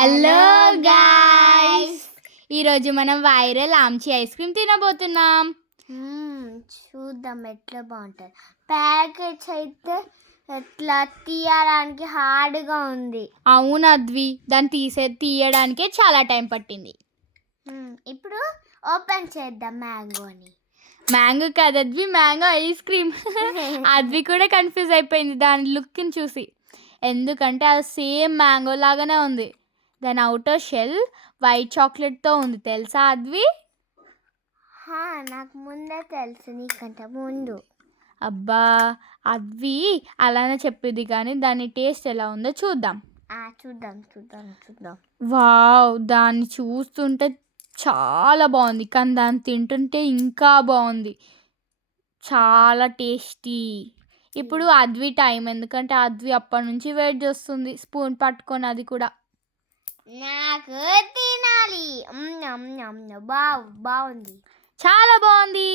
Hello guys, ఈరోజు మనం viral ఆమ్చి ice cream తినబోతున్నాం. చూద్దాం ఎట్లా బాగుంటుంది. ప్యాకెట్స్ అయితే ఎట్లా తీయడానికి హార్డ్గా ఉంది. అవును అద్వి, దాన్ని తీయడానికే చాలా టైం పట్టింది. ఇప్పుడు ఓపెన్ చేద్దాం మ్యాంగోని. మ్యాంగో కాదు Advi, mango ice cream. Advi కూడా కన్ఫ్యూజ్ అయిపోయింది దాని లుక్ని చూసి, ఎందుకంటే అది సేమ్ మ్యాంగో లాగానే ఉంది. దాని అవుటర్ షెల్ వైట్ చాక్లెట్తో ఉంది, తెలుసా అద్వి? నాకు ముందే తెలుసు, నీకంటే ముందు. అబ్బా అద్వి అలానే చెప్పింది, కానీ దాని టేస్ట్ ఎలా ఉందో చూద్దాం. చూద్దాం. వావ్, దాన్ని చూస్తుంటే చాలా బాగుంది, కానీ దాన్ని తింటుంటే ఇంకా బాగుంది, చాలా టేస్టీ. ఇప్పుడు అద్వి టైం, ఎందుకంటే అద్వి అప్పటి నుంచి వెయిట్ చేస్తుంది స్పూన్ పట్టుకొని. అది కూడా నాకు తినాలి. బాగుంది, చాలా బాగుంది.